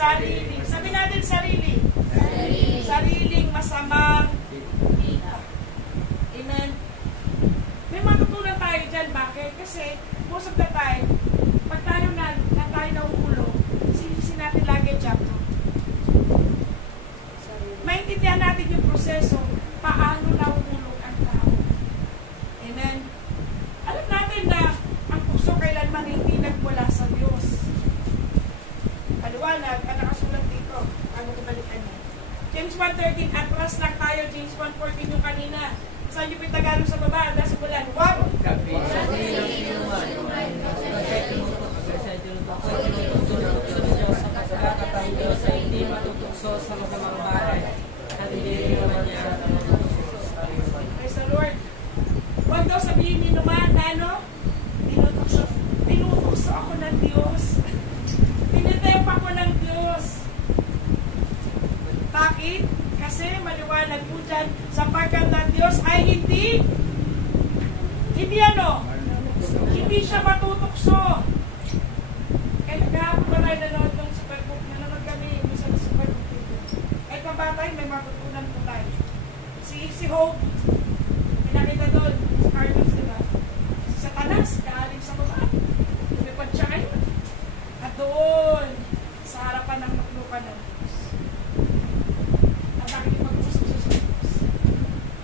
Sariling. Sabi natin sarili. Sariling masamang pita. Amen. May matutunan tayo dyan. Bakit? Kasi most of the time, pag tayo nauulo, sinisi natin lagi dyan. Maintindihan natin yung proseso, paano nauulog ang tao. Amen. Alam natin na ang puso kailanman hindi nagmula sa Diyos. Paliwanag, ang nakasulat dito, bago ko balikan niya. James 1:13, atras lang tayo, James 1:14 yung kanina. Saan yung Tagalog sa baba? Nasa bulan. Wag! Praise the Lord. Huwag daw sabihin ni naman na ano? Tinutukso ako ng Diyos. Tinitempa ko ng Diyos. Bakit? Kasi maliwanag po dyan, sapagkat ang Diyos ay hindi ano? Hindi siya matutukso. Kaya kahapon ba tayo nanonood ng Superbook? Nanonood kami sa Superbook. Kahit mabatay, may matutunan po tayo. Si Hope, pinakita doon sa cartoons, diba? Si Satanas, galing sa baba. Lumipad siya ngayon. At doon, sa harapan ng naklupan ng Diyos. At nakikipag-usap sa Diyos.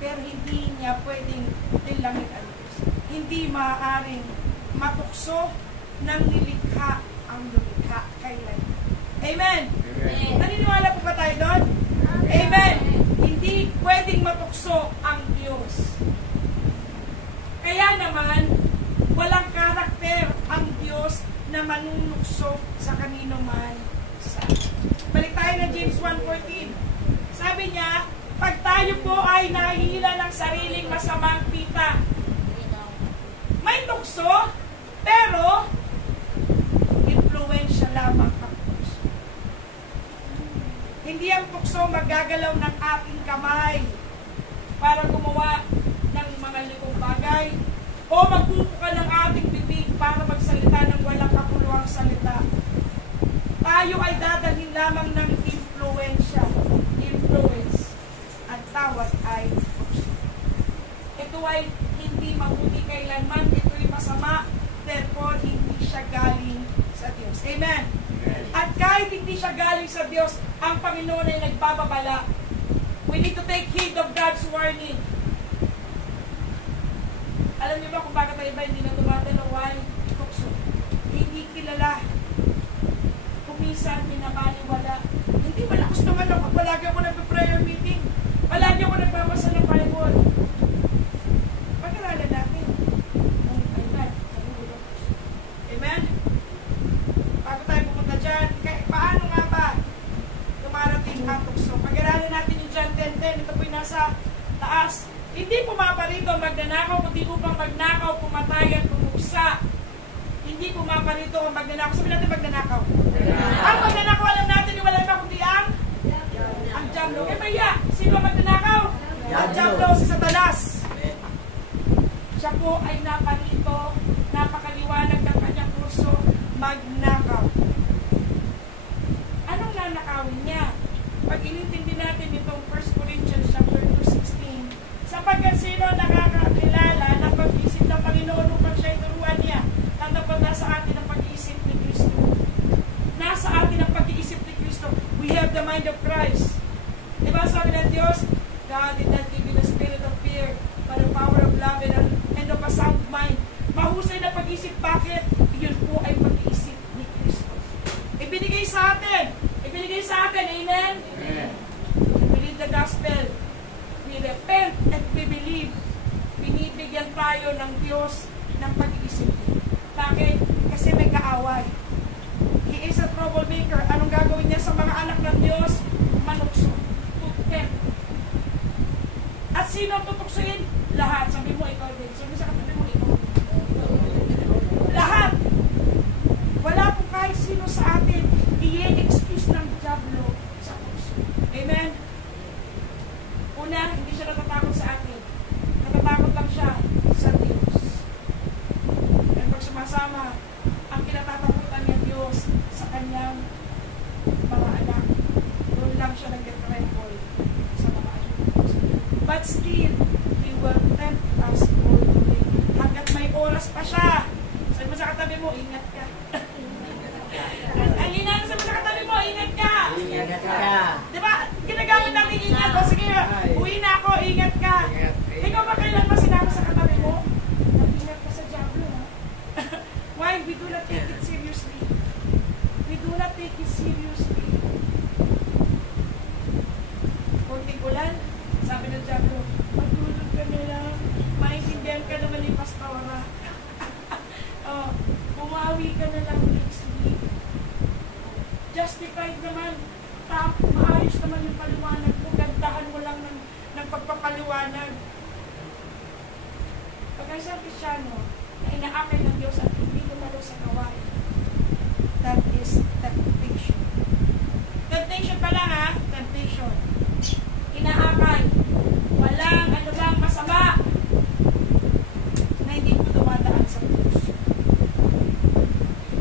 Pero hindi niya pwedeng nilangit ang Diyos. Hindi maaaring matukso ng nilikha ang lumikha kailan. Amen? Amen. Naniniwala po ba tayo doon? Amen. Hindi pwedeng matukso ang Diyos. Kaya naman, walang karakter ang Diyos na manunukso sa kanino man sa. Balik tayo ng James 1:14. Sabi niya, pag tayo po ay nahihila ng sariling masamang pita, may tukso, pero impluwensya lamang ang tukso. Hindi ang tukso maggagalaw ng ating kamay para gumawa ng mga likong bagay o magpupuka ng ating bibig para magsalita ng walang kapuluang salita. Tayo ay dadalhin lamang ng influence, at tawag ay tukso. Ito ay hindi mabuti kailanman, ito ay masama, therefore hindi siya galing sa Diyos. Amen? At kahit hindi siya galing sa Diyos, ang Panginoon ay nagbababala. We need to take heed of God's warning. Alam niyo ba kung bakit tayo ba hindi na tumatalo? Why? Tukso. Hindi kilala. Kumisan, pinapaliwala. Hindi, malakas naman ako. Palagi ako nagpa-prayer meeting. Palagi ako nagbabasa ng Bible. Pag-aralan natin. Amen. Amen? Bago tayo pumunta dyan, paano nga ba dumarating ang tukso? Pag-aralan natin yung John 10:10. Ito po yung nasa taas. Hindi pumaparito ang magnanakaw, kundi upang magnakaw, pumatay at pumuksa. Hindi pumaparito ang magnanakaw. Sabi natin magnanakaw. Ang magnanakaw, alam natin, wala na kundi ang Diablo. Eh maya, sino ang magnanakaw? Ang Diablo, si Satanas. Siya po ay naparito, napakaliwanag ng kanyang kurso, magnakaw. Anong nanakawin niya? Pag inintindi natin itong 1 Corinthians chapter 2:16, sapagkat sino nakakakilala ng pag-iisip ng Panginoon upang siya ituruan niya, tatapat na sa atin ang pag-iisip ni Kristo. Nasa atin ang pag-iisip ni Kristo. We have the mind of Christ. Diba sabi ng Diyos, God did not give you the spirit of fear, but the power of love and of a sound mind. Mahusay na pag-iisip. Bakit? Yun po ay pag-iisip ni Kristo. Ibinigay sa atin. Ibinigay sa atin. Amen? Amen. We believe the gospel. We repent and we believe. Binibigyan tayo ng Diyos ng pag-iisip. Bakit? Kasi may kaaway. He is a troublemaker. Anong gagawin niya sa mga anak ng Diyos? Manukso. Tutem. At sino ang tutuksoin? Lahat. Sabi mo, ikaw din. Sabi sa kapatid mo, ikaw din. Lahat. Wala po kahit sino sa atin i-excuse ng Diablo sa tukso. Amen? Una, hindi siya natatakot sa atin. Natatakot lang siya sa Diyos. At pag sumasama, ang kinatatakutan niya Diyos sa kanyang mga still, He will tempt us all the way. Hanggat may oras pa siya. Sabi mo sa katabi mo, ingat ka. Ang ingat sa katabi mo, ingat ka. Ingat ka. Diba? Ginagamit natin ingat. O sige, uwi na ako, ingat ka. Ikaw ba kailan ba sinama sa katabi mo? Nag-ingat ka sa Diablo, ha? Why? We do not take it seriously. We do not take it seriously. Kunting ulan, sabi ng Diablo, matulog ka na lang. Maintindihan ka naman ni Pastora. Oh, bumawi ka na lang next week. Justified naman. Maayos naman yung paliwanag mo. Gandahan mo lang ng pagpapaliwanag. Pag isang Kristyano na inaakay ng Diyos at hindi lumalo sa gawain, that is temptation. Temptation pa lang, ha? Temptation. Inaakay. Walang ano bang masama na hindi mo dumadaan sa Diyos.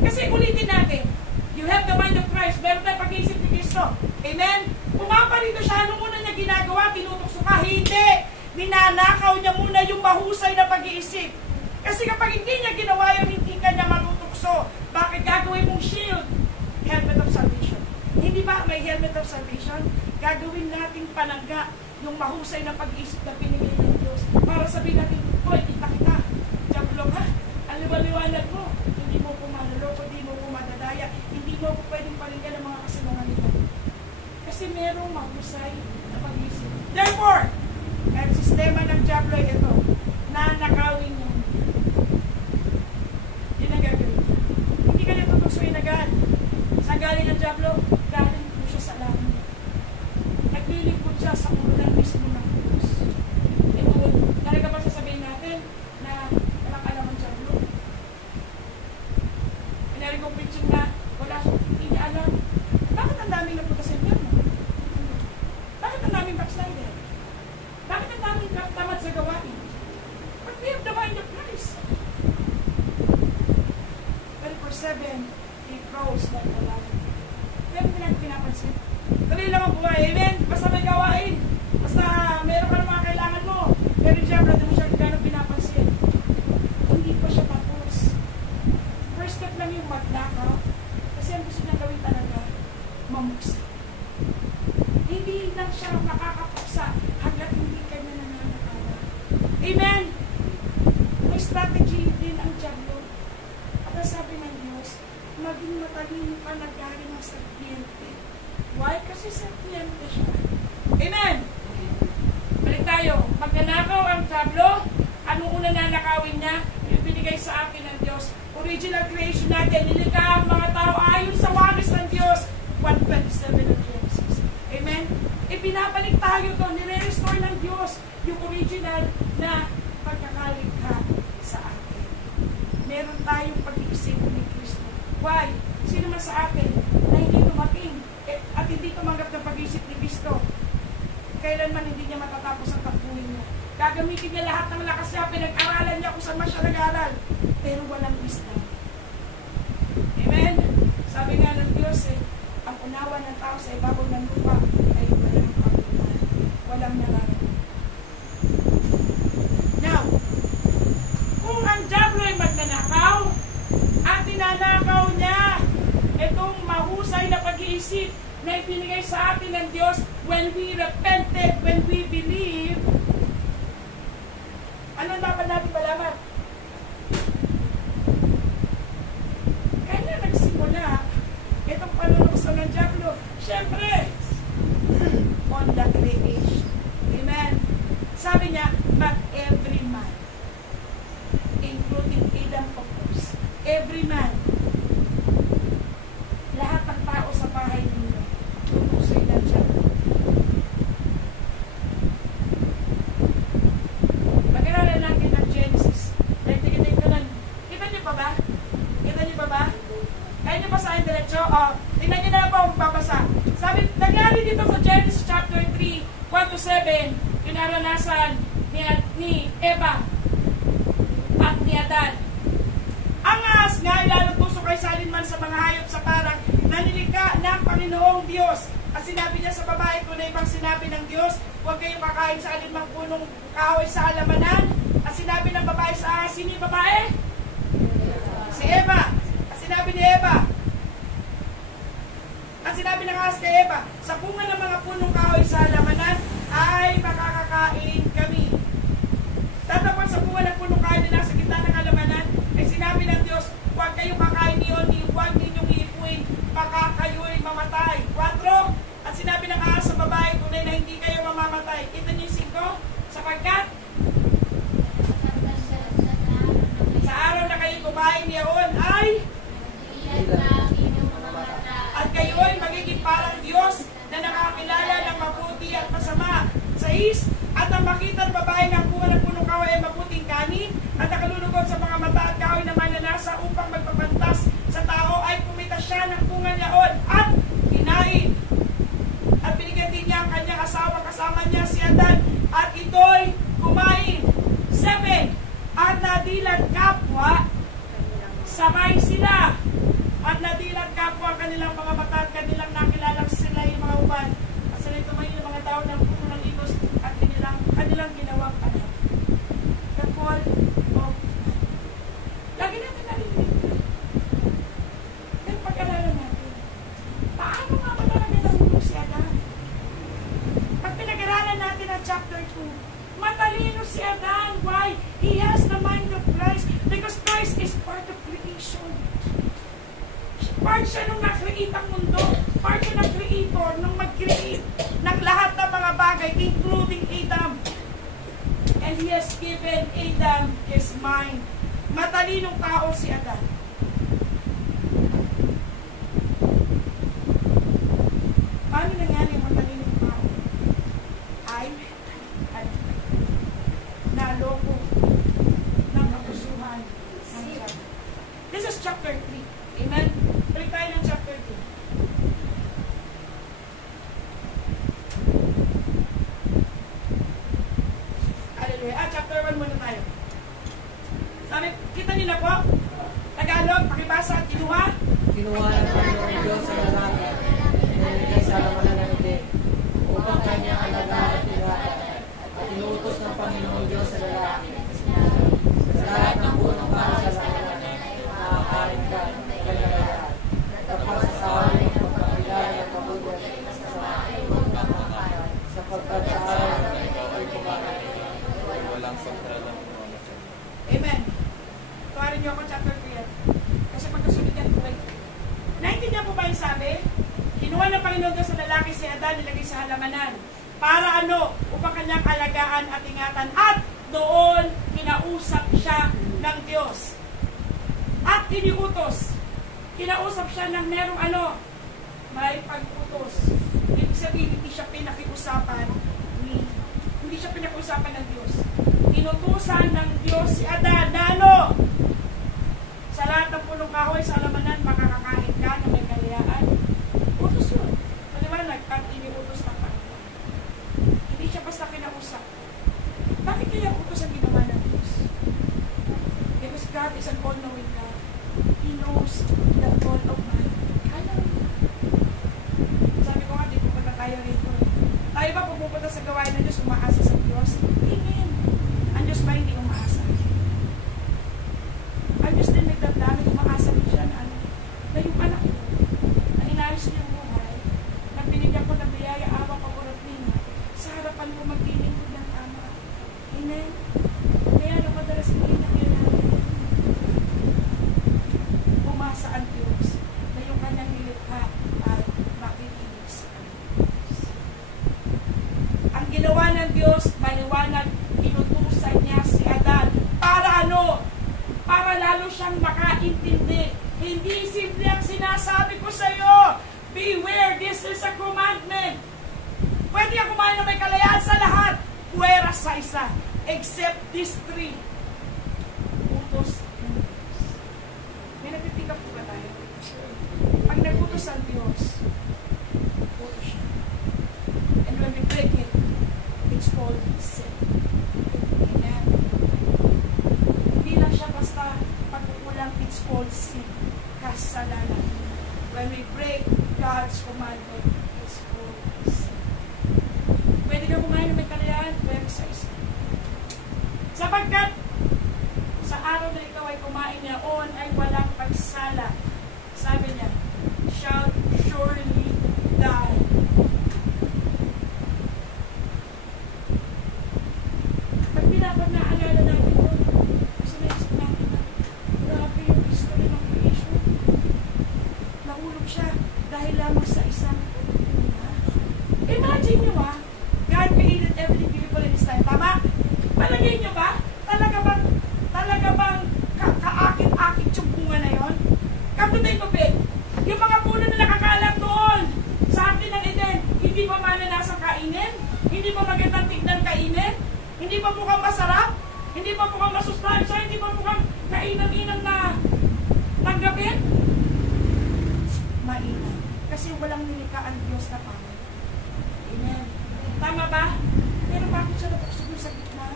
Kasi ulitin natin, you have the mind of Christ, meron tayong pag-iisip ni Kristo. Amen? Pumaparito siya, ano muna niya ginagawa? Tinutokso ka? Hindi! Ninanakaw niya muna yung mahusay na pag-iisip. Kasi kapag hindi niya ginawa yun, hindi ka niya matutokso. Bakit gagawin mong shield? Helmet of salvation. Hindi ba may helmet of salvation? Gagawin nating panangga yung mahusay na pag-iisip na pinigay ng Diyos. Para sabihin natin, hoy, kita kita. Diablo ka. Ang liwaliwanag mo. Hindi mo po manaloko, hindi mo po madadaya, hindi mo po pwedeng palinggan ng mga kasinungalingan. Kasi merong mahusay na pag-iisip. Therefore, ang sistema ng Diablo ay ito, nanakawin niya. Yun ang gagawin. Hindi ka niya tutuksoin agad. Saan galing ang Diablo? Galing po siya sa langit. Naglilipod siya sa ulan mismo ng Diyos. Ito, talaga ba sasabihin natin na walang alam ang Diablo? Pinari kong picture na wala siya, hindi niya alam. Bakit ang daming napunta sa inyo? Bakit ang daming backslider? Bakit ang daming tamad sa gawain? But we have the mind of Christ. 24/7, He grows like a lion. Kaya mo natin pinapansin. Dali lang ang buhay. Amen? Basta may gawain. Basta meron ka ng mga kailangan mo. Pero siya, brother mo siya gano'ng pinapansin. Hindi pa siya tapos. First step lang yung magnakaw. Kasi ang gusto niya gawin talaga, mamuksa. Hindi lang siya makakapuksa hanggat hindi ka na nananakawa. Amen? May strategy din ang Diablo. At sabi ng Diyos, maging matalino ka na gari ng serpiente. Why? Kasi serpiente siya. Amen? Balik tayo. Magnanakaw ang Diablo. Anong una nanakawin niya? Yung binigay sa akin ng Diyos. Original creation natin. Nilikha ang mga tao ayon sa wagas ng Diyos. 1:27 of Genesis. Amen? Ibinabalik tayo to. Nire-restore ng Diyos yung original na pagkakalikha sa atin. Meron tayong pag-iisip ni Kristo. Why? Sino man sa atin na hindi tumating at hindi tumanggap ng pag-iisip ni Kristo, kailanman hindi niya matatapos ang takbuhin niya. Gagamitin niya lahat ng lakas niya, pinag-aralan niya kung saan man siya nag-aaral, pero walang wisdom. Amen? Sabi nga ng Diyos, ang unawa ng tao sa ibabaw ng lupa ay walang kapunan, walang nararamdaman. Now, kung ang Diablo ay magnanakaw, at tinanakaw niya itong mahusay na pag-iisip na ibinigay sa atin ng Diyos when we repented, when we believe, anong dapat natin malaman? Kaya nagsimula itong panunukso ng Diablo. Siyempre, on the creation. Amen? Sabi niya, but every man, including Adam of course, every man, lahat ng tao sa bahay nila, tutusoy na Diablo. Pag-aralan natin ang Genesis. Kita niyo pa ba? Kita niyo pa ba? Kaya niyo basahin diretso? Tingnan niyo na lang po ang babasa. Sabi, nangyari dito sa Genesis chapter 3, 1-7, yung naranasan ni Eva at ni Adan. Ang ahas nga ilalagpuso kay salinman sa mga hayop sa parang nanilikha ng Panginoong Diyos At sinabi niya sa babae, kung na ibang sinabi ng Diyos, huwag kayong kakain sa alinmang punong kahoy sa halamanan. At sinabi ng babae sa sino yung babae? Si Eva. At sinabi ni Eva, at sinabi ng ahas kay Eva, sa bunga ng mga punong kahoy sa halamanan ay makakakain kami. Tatapos sa bunga ng punong kahoy na nasa gitna ng halamanan, ay sinabi ng Diyos, huwag kayong kakain niyon, huwag ninyong iipuin, baka kayo'y mamatay. 4. At sinabi ng ahas sa babae, tunay na hindi kayo mamamatay. Kita niyo yung 5, sapagkat sa araw na kayo kumain niyaon ay at kayo'y magiging parang Diyos na nakakilala ng mabuti at masama. 6. At ang makita ng babae ng bunga ng punong kahoy ay mabuting kanin at nakalulugod sa mga mata at kahoy na mananasa upang magpapantas sa tao ay pumita siya ng bunga niyaon at kinain. At binigyan din niya ang kanyang asawa kasama niya si Adan at ito'y kumain. 7. At nadilan kapwa, sabay sila. At nadilan kapwa ang kanilang mga mata at kanilang nakilalang sila yung mga uban. At sila tumayo yung mga tao ng puno ng igos at kanilang ginawang anak. The fall of lagi natin narinig. Pero pag-alala natin, paano nga ba talaga nahulog si Adan? Pag pinag-aralan natin ang chapter 2, matalino si Adan. Why? He has the mind of Christ because Christ is part of creation. Part siya nung na-create ang mundo. Part siya ng creator nung mag-create ng lahat ng mga bagay, including Adam. And He has given Adam his mind. Matalinong tao si Adan. Paano nangyari ang matalinong tao? Ay naloko ng kapusuhan ng Diyos. This is chapter 3. Amen? Balik tayo ng chapter 2. Hallelujah. Chapter 1 muna tayo. Sabi, kita niyo na po? Tagalog, pakibasa at kinuha? Kinuha ng Panginoong Diyos sa lalaki, inilagay sa halamanan ng hindi, upang kanya alagaan at ingatan, at inuutos ng Panginoong Diyos sa lalaki. Sa lahat ng punong para sa halamanan, nakakain ka ng kanyang tapos sa saway ng pagpapilala ng mabuti at masama ay huwag kang makakain, sapagkat sa araw na ito ay kumain. Walang sakta lang. Amen. Tuwarin niyo ako chapter 3 yan. Kasi pagkasunod yan po kayo. Naintindihan po ba yung sabi? Kinuha ng Panginoon Diyos sa lalaki si Adan, nilagay sa halamanan. Para ano? Upang kanyang alagaan at ingatan. At doon, kinausap siya ng Diyos. At iniutos. Kinausap siya ng merong ano? May pag-utos. Ibig sabihin, hindi siya pinakiusapan ng Diyos. Inutusan ng Diyos si Adan na ano? Sa lahat ng punong kahoy sa halamanan, makakakain ka na may kalayaan. Utos yun. Maliwanag, ang iniutos ng Panginoon. Hindi siya basta kinausap. Bakit kaya utos ang ginawa ng Diyos? Because God is an all-knowing God. He knows the thought of man. Alam mo. Sabi ko nga, di pupunta tayo rito. Tayo ba pupunta sa gawain ng Diyos, umaasa sa Diyos? Amen. Ang Diyos ba hindi umaasa? Ang Diyos din nagdadamit, umaasa rin siya na ano, na yung anak ko, na inayos niya yung buhay, na binigyan ko ng biyaya, awa, pagurot niya, sa harapan ko magdiling ko ng tama. Amen. Kaya ano madalas hindi na kailangan. Umasa ang Diyos na yung kanyang nilikha ay makikinig sa Diyos. Ang ginawa ng Diyos, maliwanag, inutusan niya si Adan. Para ano? Para lalo siyang makaintindi. Hindi simple ang sinasabi ko sa iyo. Beware, this is a commandment. Pwede ang kumain na may kalayaan sa lahat. Puwera sa isa. Except these 3. Utos ng Diyos. May nagpipick up po ba tayo? Pag nag-utos ang Diyos, utos siya. And when we break it, it's called sin. Amen. Hindi lang siya basta pagkukulang, it's called sin. Kasalanan. When we break God's commandment, it's called Sapagkat sa araw na ikaw ay kumain niyaon ay walang pagsala. Sabi niya, shall surely die. Pag pinapag-naalala natin yun, kasi naisip natin na, grabe yung history ng creation. Nahulog siya dahil lamang sa isang tuna. Imagine nyo God created everything beautiful in His time. Tama? Palagay nyo ba? Talaga bang kaakit-akit yung bunga na yon? Kapatay ko, Ben, yung mga puno na nakakalat doon sa atin ng Eden, hindi ba mananasang kainin? Hindi ba magandang tignan kainin? Hindi ba mukhang masarap? Hindi ba mukhang masustansya? Hindi ba mukhang kainang-inang na tanggapin? Mainam. Kasi walang nilikha ang Diyos na pangit. Amen. Tama ba? Pero bakit siya natukso sa gitna?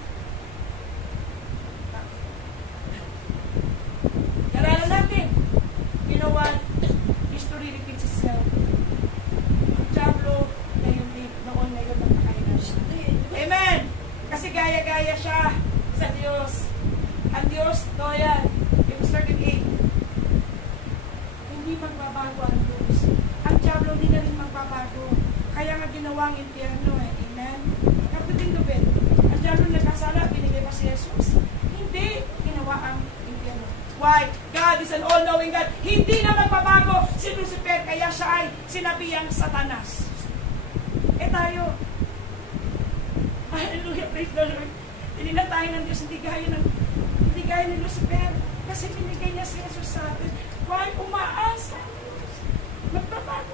Nalala natin. You know what? History repeats itself. Ang Diablo noon ngayon ang nakainan siya. Amen! Kasi gaya-gaya siya sa Diyos. Ang Diyos, to yan. Yung 38. Hindi magbabago ang Diyos. Ang Diablo hindi na rin magbabago. Kaya nga ginawang impyerno eh. Amen? Kapitin ko, Ben. Ang Diablo nagkasala, binigay pa si Jesus? Hindi. Ginawa ang impyerno. Why? God is an all-knowing God. Hindi na magbabago si Lucifer, kaya siya ay sinabihang Satanas. Eh tayo, hallelujah, praise the Lord. Hindi na tayo ng Diyos, hindi gaya ni Lucifer. Kasi binigay niya si Jesus sa atin. Why? Umaasa ang Diyos. Magbabago.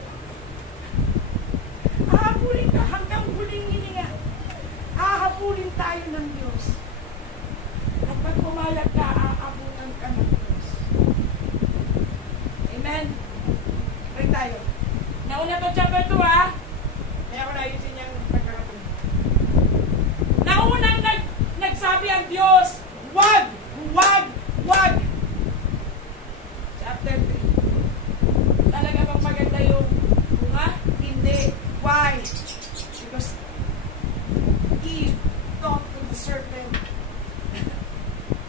Hahabulin ka hanggang huling hininga. Hahabulin tayo ng Diyos. At pag pumayag ka, aabutan ka ng Diyos. Amen? Pray tayo. Nauna to chapter 2 Kaya ko naayusin yung pagkakapin. Naunang nagsabi ang Diyos, wag! Chapter 3. Talaga bang maganda yung bunga? Hindi. Why? Because Eve talked to the serpent.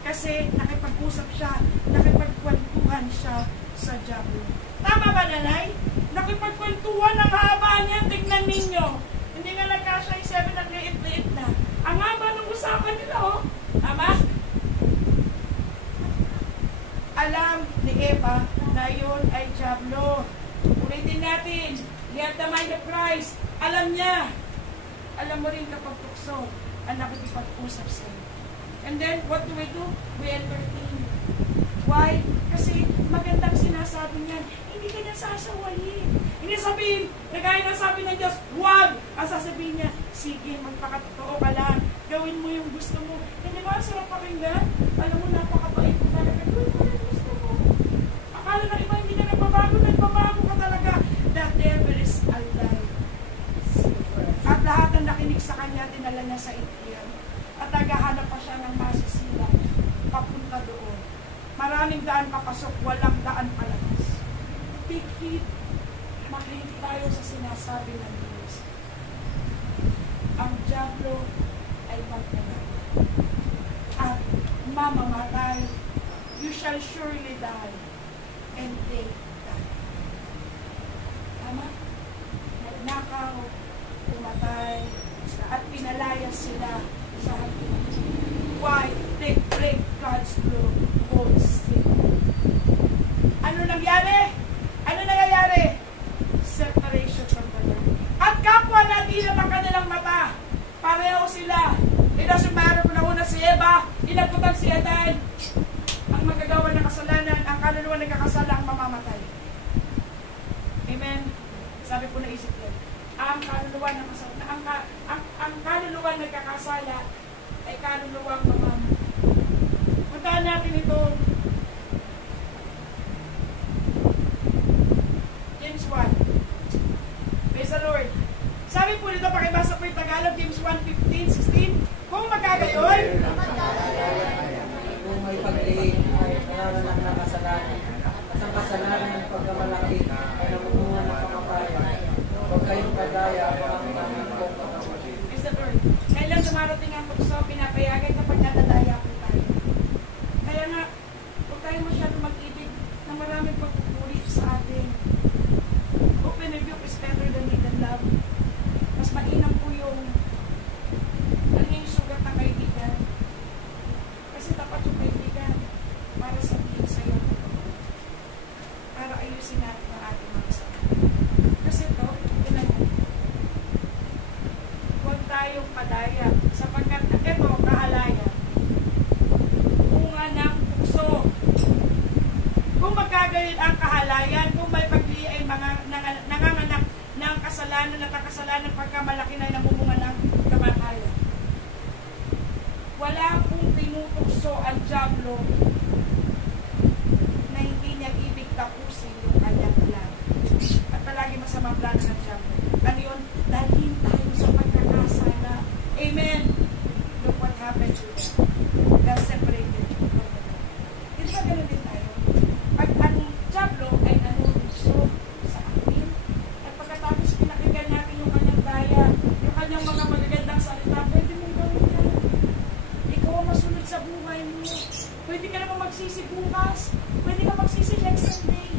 Kasi nakipag-usap siya, nakipagkwentuhan siya sa Diablo. Tama ba, nanay? Nakipagkwentuhan ang haba niya. Tingnan ninyo. Hindi nga nagkasya yung 7 at liit-liit na. Ang haba ng usapan nila, Tama? Alam ni Eva na yun ay Diablo. Ulitin natin. He had the mind of Christ. Alam niya. Alam mo rin kapag tukso ang nakikipag-usap sa'yo. And then, what do? We entertain. Why? Kasi magandang sinasabi niyan. Hindi ka niya sasawayin. Hindi sabihin, nagaya ng sabi ng Diyos, huwag! Ang sasabihin niya, sige, magpakatotoo ka lang. Gawin mo yung gusto mo. Hindi ba, sarap pakinggan? Alam mo, napakabait mo talaga. Gawin mo yung gusto mo. Akala na iba, hindi ka nagbabago ka talaga. The devil is alive. At lahat ng nakinig sa kanya, dinala niya sa impyerno. At naghahanap pa siya ng masisilang papunta doon. Maraming daan papasok, walang daan palabas. Take heed. Makinig tayo sa sinasabi ng Diyos. Ang Diablo ay magtanong. At mamamatay. You shall surely die. And they die. Tama? Nagnakaw, pumatay, at pinalayas sila sa hagdan. Why? They break God's law. Ano nangyari? Separation from the Lord. At kapwa natin ang kanilang mata. Pareho sila. It doesn't matter kung nauna si Eva, inabutan si Adan. Ang magagawa ng kasalanan, ang kaluluwa nagkakasala ang mamamatay. Amen? Sabi po na isip yan. Ang kaluluwa ng kasala, ang kaluluwa nagkakasala ay kaluluwang mamamatay. Puntaan natin ito. James 1. Praise the Lord. Sabi po nito, pakibasa po yung Tagalog, James 1:15-16. Kung magkagayon, kung may pagliit ay nararamdaman ng kasalanan, at ang kasalanan ng pagkamalaki ay namumunga ng kamatayan, huwag kayong kagaya ang mga kong pagkamalaki. Praise the Lord. Kailan dumarating ang tukso, pinapayagan kapag nadadaya po kasalanan pagka malaki na namumunga ng kamatayan. Wala pong tinutokso ang dyablo na hindi niya ibig tapusin yung kanyang plan. At palagi masamang plan ng dyablo. Ano yun? Dalhin tayo sa pagkakasala. Amen! Look what happened to them. They're separated. Hindi ba ganun din tayo? Pag ang dyablo ay nanunukso sa atin, at pagkatapos pinakinggan natin yung kanyang daya, yung kanyang mga magagandang salita, pwede mong gawin yan. Ikaw ang masunod sa buhay mo. Pwede ka naman magsisi bukas. Pwede ka magsisi next Sunday.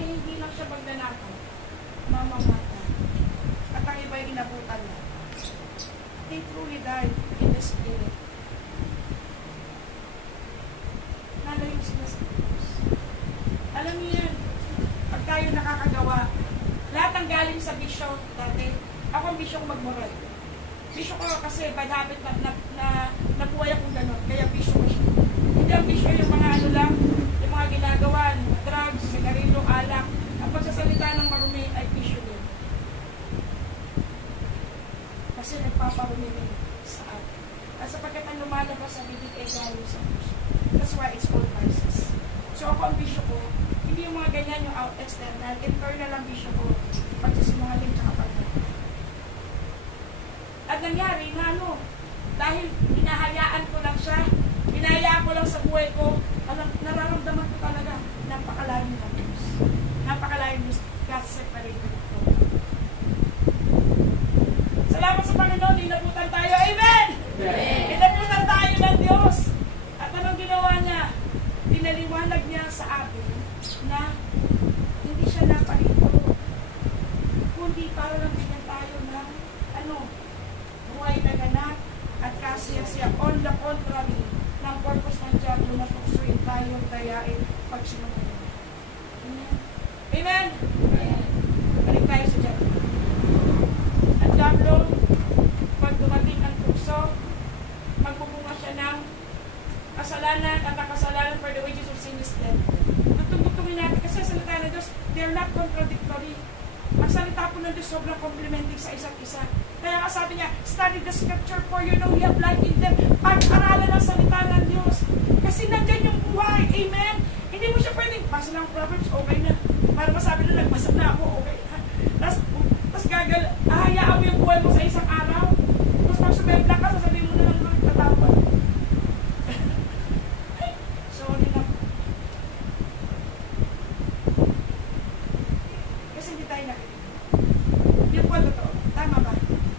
Eh, hindi lang siya magnanakaw. Mamamata. At ang iba yung inabutan na. They truly died in the spirit. Nalayo sila sa Diyos. Alam niyo yan, pag tayo nakakagawa, lahat ng galing sa bisyo dati, ako ang bisyo ko magmoral. Bisyo ko kasi bad habit na nabuhay akong gano'n, kaya bisyo ko siya. Hindi ang bisyo yung mga ano lang, yung mga ginagawa, drugs, sigarilyo, alak, ang pagsasalita ng marumi ay bisyo din. Kasi nagpaparumi rin sa atin. At sapagkat ang lumalabas sa bibig ay galing sa puso. That's why it's called vices. So ako ang bisyo ko, hindi yung mga ganyan yung out external, internal ang bisyo ko, pagsisinungaling tsaka pagkakas. At nangyari na ano, dahil hinahayaan ko lang siya, hinahayaan ko lang sa buhay ko, nararamdaman ko talaga, napakalayo ng Diyos. Napakalayo ng Diyos, God separated ko. Salamat sa Panginoon, inabutan tayo. Amen! Amen! Inabutan tayo ng Diyos. At anong ginawa niya? Pinaliwanag niya sa atin na hindi siya naparito, kundi para lang bigyan tayo ng buhay na ganap at kasiyasiya. On the contrary, ng purpose ng dyablo na tuksuin tayo, dayain, pagsinungaling. Amen? Amen? Amen. Balik tayo sa dyablo. Ang dyablo, pag dumating ang tukso, magbumunga siya ng kasalanan at ang kasalanan for the wages of sin is death. Tugtugtugin natin kasi sa salita ng Diyos, they're not contradictory. Ang salita po ng Diyos sobrang complementing sa isa't isa. Kaya nga sabi niya, study the scripture for you know you have life in them. Pag-aralan ang salita ng Diyos. Kasi nandyan yung buhay. Amen? Hindi mo siya pwedeng, basa lang Proverbs, okay na. Para masabi na nagbasa na ako, okay na. Tapos ahayaan mo yung buhay mo sa isang araw. Tapos pag sumebla ka, sasabihin mo na lang Lord, tatawad. Sorry na po. Kasi hindi tayo nakikinig. Yun po totoo. Tama ba?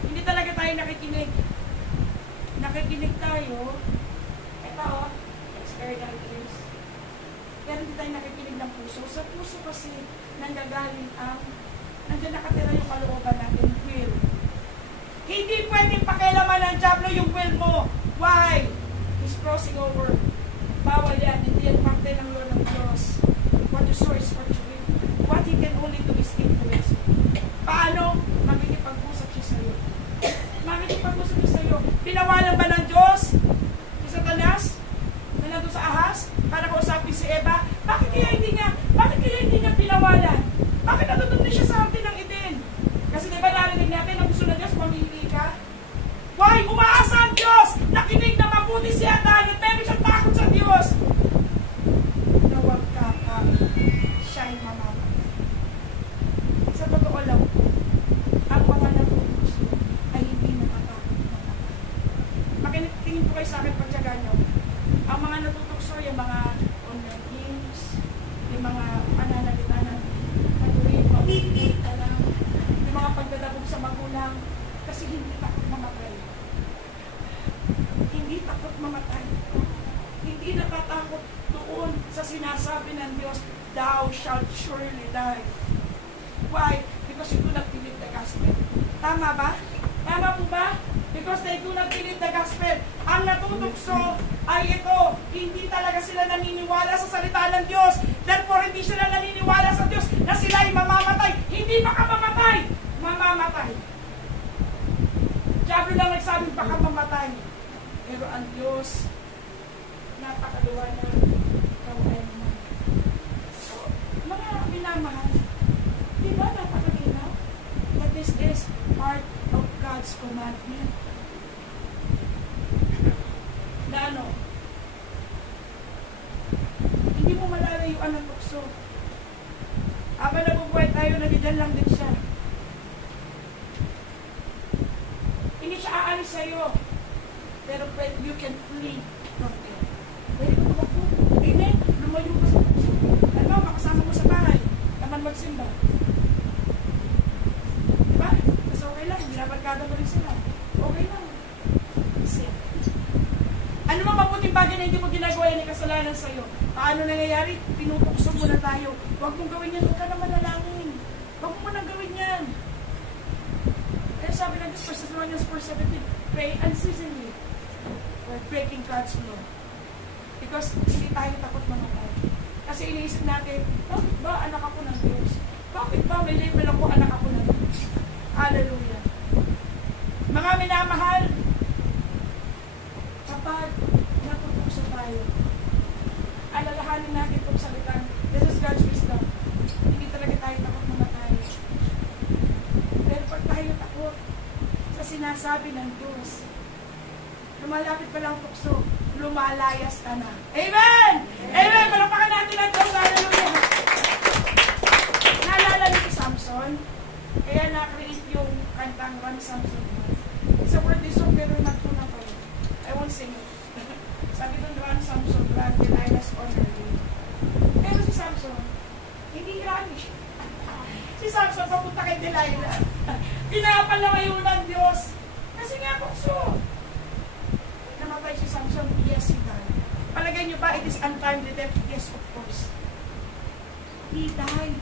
Hindi talaga tayo nakikinig. Nakikinig tayo. Ito external things. Pero hindi tayo nakikinig ng puso. Sa puso kasi nanggagaling nandiyan nakatira yung kalooban natin, will. Hindi pwedeng pakialaman ng dyablo yung will mo. Why? He's crossing over. Bawal yan. Hindi yan parte ng law ng Diyos. What you sow is what you will. What he can only do is influence. Paano? Makikipag-usap siya sa'yo. Makikipag-usap siya sa'yo. Pinawalan ba ng Diyos? Si Satanas? Na nandun sa ahas? Para kausapin si Eva? Bakit kaya hindi niya pinawalan? Bakit natutun din siya sa hardin ng Eden? Kasi diba narinig natin na gusto ng Diyos, mamili ka? Why? Umaasa ang Diyos! Nakinig na mabuti si Adan at meron siyang takot sa Diyos. Na huwag siya'y mamamatay. Sa totoo lang, ang mga natutuso ay hindi natatakot mamatay. Makitingin po kayo sa akin pagtyaga nyo. Ang mga natutukso, yung mga online games, yung mga pananalita na yung mga pagdadabog sa magulang kasi hindi takot mamatay. Hindi takot mamatay. Hindi natatakot doon sa sinasabi ng Diyos, thou shalt surely die. Why? Because you do not believe the gospel. Tama ba? Tama po ba? Because they do not believe the gospel. Ang natutukso ay ito, hindi talaga sila naniniwala sa salita ng Diyos. Therefore, hindi sila naniniwala sa Diyos na sila ay mamamatay. Hindi baka mamatay. Mamamatay. Dyablo lang nagsabing baka mamatay. Pero ang Diyos, napakaluwanag, ikaw ay naman. So, mga minamahal, di ba napakaginaw? is this part of God's commandment. Na ano? Hindi mo malalayuan ng tukso. Habang nabubuhay tayo, nandiyan lang din siya. Hindi siya aalis sa'yo. Pero you can flee from it. Pwede ka tumakbo. Amen? Lumayo ka sa tukso. Ano, makasama mo sa bahay. Naman magsimba. Diba? Mas okay lang. Binabarkada mo rin sila. Okay lang. Sin. Ano mga mabuting bagay na hindi mo ginagawa yan ay kasalanan sa'yo? Paano nangyayari? Tinutukso mo na tayo. Huwag mong gawin yan. Huwag ka na manalangin. Huwag mo nang gawin yan. Kaya sabi na this 1 Thessalonians 4:17, pray unceasingly. We're breaking God's law. Because hindi tayo takot mamatay. Kasi iniisip natin, bakit ba anak ako ng Diyos? Bakit ba may label ako anak ako ng Diyos? Hallelujah. Mga minamahal, kapag natutukso tayo, alalahanin natin itong salitan. This is God's wisdom. Hindi talaga tayo takot mamatay. Pero pag tayo takot sa sinasabi ng Diyos, lumalapit pa lang tukso, lumalayas ka na. Amen! Amen! Palapakan natin ang Diyos. Hallelujah! Naalala niyo si Samson? Kaya na-create yung kantang Run Samson. It's a word is so pero nagtunang ko. I won't sing it. Sabi doon, Run Samson, run, Delilah's honor you. Pero si Samson, hindi rani siya. Si Samson, papunta kay Delilah. Pinapalayo ng Diyos. Kasi nga tukso. Namatay si Samson, yes, he died. Palagay niyo ba, it is untimely death? Yes, of course. He died.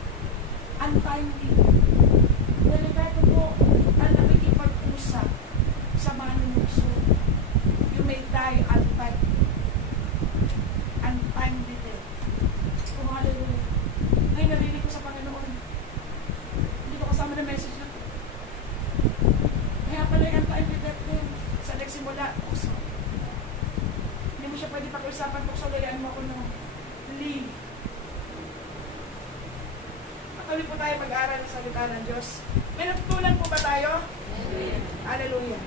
Untimely. Delikado po ang nakikipag-usap sa manunukso. You may die untimely. Untimely death. Kung hallelujah. Ngayon narinig ko sa Panginoon. Hindi ko kasama na message na. Kaya pala yung untimely death din. Sa nagsimula, tukso. Hindi mo siya pwede pag-usapan, tukso, layaan mo ako no. Leave. Patuloy po tayo mag-aaral ng salita ng Diyos. May natutunan po ba tayo? Amen. Hallelujah.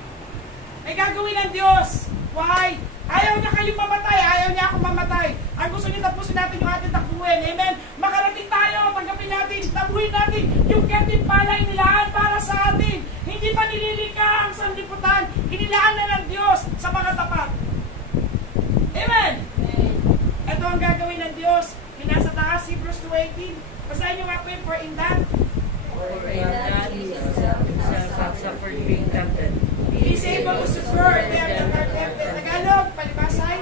May gagawin ng Diyos. Why? Ayaw niya kayong mamatay. Ayaw niya akong mamatay. Ang gusto niya tapusin natin yung ating takbuhin. Amen. Makarating tayo. Tanggapin natin. Tabuhin natin yung gantimpalang nilaan para sa atin. Hindi pa nililika ang sanlibutan. Inilaan na ng Diyos sa mga tapat. Amen. Ito ang gagawin ng Diyos. Yung nasa taas, Hebrews 2:18. Basahin nyo nga po yun, for in that He is able to support them that are tempted. Tagalog, palibasay.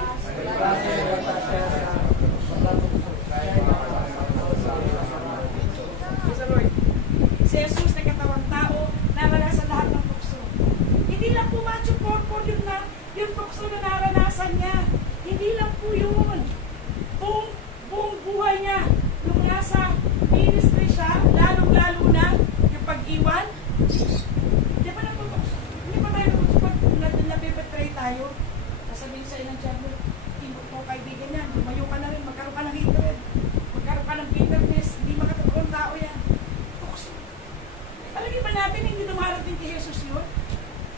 Praise the Lord. Si Jesus na katawang tao na wala sa lahat ng tukso. Hindi lang po macho porpor yung tukso na naranasan niya. Hindi lang po yun. Buong buhay niya. Nung nasa ministry siya, lalong-lalo na yung pag-iwan. Di ba natutukso? Hindi ba tayo pag nabibetray tayo? Nasabihin sa'yo ng Diablo, hindi mo kaibigan yan. Lumayo ka na rin, magkaroon ka ng hatred. Magkaroon ka ng bitterness. Hindi makatotoong tao yan. Tukso. Palagi ba natin hindi dumarating kay Jesus yun?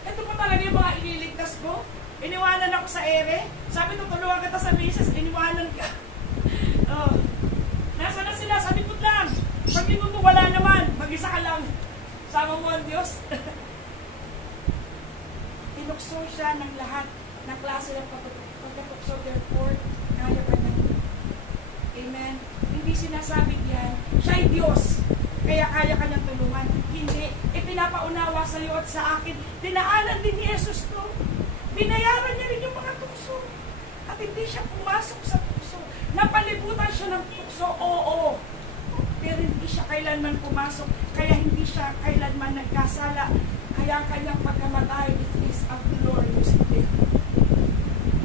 Ito pa talaga yung mga ililigtas ko. Iniwanan ako sa ere. Sabi, tutulungan kita sa business. Iniwanan ka. Oh. Nasa na sila? Sabi ko lang. Pag minuto, wala naman. Mag-isa ka lang. Sama mo ang Diyos. Tinukso siya ng lahat ng klase ng pagkatukso. Therefore, kaya ka na. Amen. Hindi sinasabi diyan, siya'y Diyos. Kaya kaya ka niyang tulungan. Hindi. Ipinapaunawa sa iyo at sa akin. Dinaanan din ni Jesus to. Binayaran niya rin yung mga tukso. At hindi siya pumasok sa tukso. Napalibutan siya ng tukso, oo. Pero hindi siya kailanman pumasok. Kaya hindi siya kailanman nagkasala. Kaya ang kanyang pagkamatay, it is a glorious day.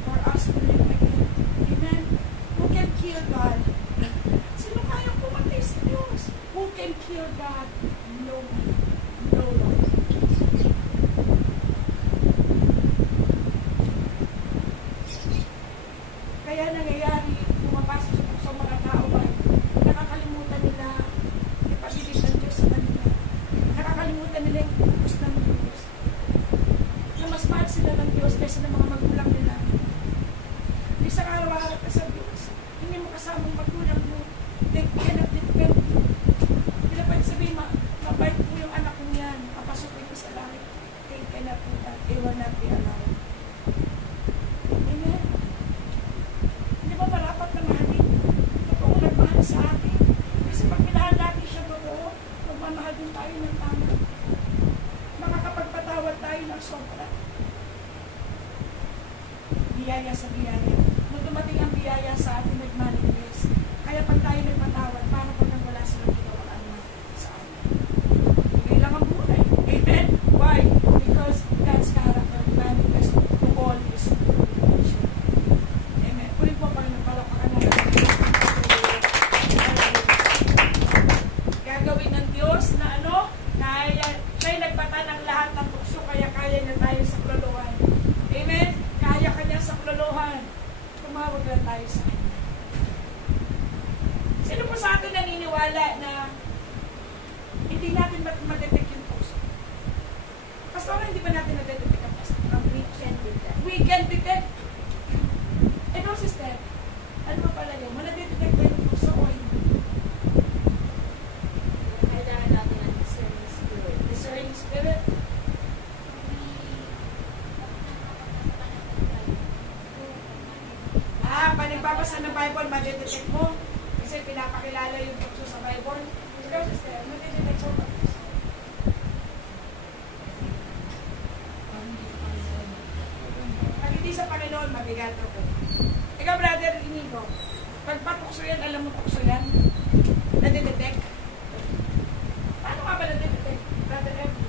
For us to live again. Amen? Who can kill God? Sino kayang pumatay sa Diyos? Who can kill God? No one. No one. Kaya nangyayari, pumapasok sa mga tao ba, nakakalimutan nila yung pag-ibig ng Diyos sa kanila. Nakakalimutan nila yung kaysa ng mga magulang nila. Isang araw-araw ka sa Diyos, hindi mo kasamang magulang mo, they cannot depend you. Hindi na pwede sabihin, mabait mo yung anak mo yan, papasukin ko sa langit. They cannot do that. They will not be allowed. Amen? Hindi ba marapat na mahalin? Ito po ang nagmahal sa atin. Kasi pag minahal natin siya totoo, magmamahal din tayo ng tama. Makakapagpatawad tayo ng sobra. Biyaya sa biyaya. Nung dumating ang biyaya sa atin, nagmanifest. Kaya pag tayo nagpatawad, para pag nang wala silang ginawang anuman sa atin. Hindi lang ang buhay. Amen? Why? Because God's character manifest to all His creation. Amen. Kunin po pag nagpalapakan na gagawin ng Diyos na ano? Kaya siya'y nagpata ng lahat ng tukso, kaya kaya niya tayo sa klolohan. Amen? Kaya kanya sa klolohan. Tumawag lang tayo sa Kanya. Sino po sa atin naniniwala na hindi natin madetect yung puso? Pastor, hindi ba natin nadetect ang puso? We can detect. Ikaw, sister, ano ba pala yun? Manadetect tayo ng puso o hindi? Kailangan natin ang discerning spirit. Discerning spirit? Pag nagbabasa ng Bible, madetect mo. Kasi pinapakilala yung tukso sa Bible. Ikaw, sister, madetect mo ba? Pag hindi sa Panginoon, mabigat ako. Ikaw, brother Inigo, pag patukso yan, alam mo tukso yan? Nadetect? Paano nga ba nadetect, brother Evan?